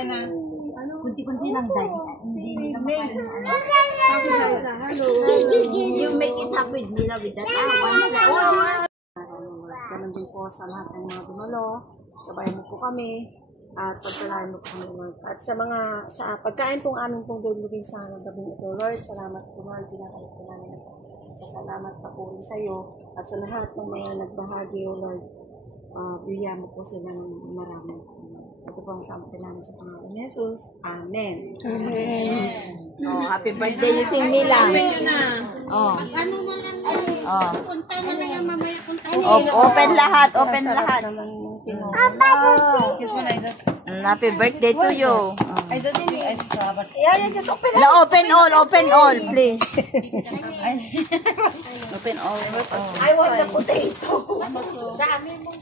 Kain na. Kunti-kunti lang dahil. Hindi naman. You make it happen nila with that. Ganun din po sa lahat ng mga dumalo. Sabayan mo po kami. At pagpalain mo po kami, Lord. At sa pagkain pong aming pong dulugin sa gabing ito, Lord, salamat po, Lord. Pinakalit po namin ito. Salamat pa po rin sa iyo. At sa lahat ng mga nagbahagi, O Lord, bigyan mo po sila ng marami. Ito po ang sampil namin sa Panginoon Jesus. Amen. Amen. Oh, happy birthday you sing me lang. Oh. Ano mo lang punta na lang yung mamaya punta. Open lahat, open lahat. Kiss mo na, Isas. Happy birthday to you. Isas, Yeah, just open it. Open all, please. Open all. I want the potato. Dami mong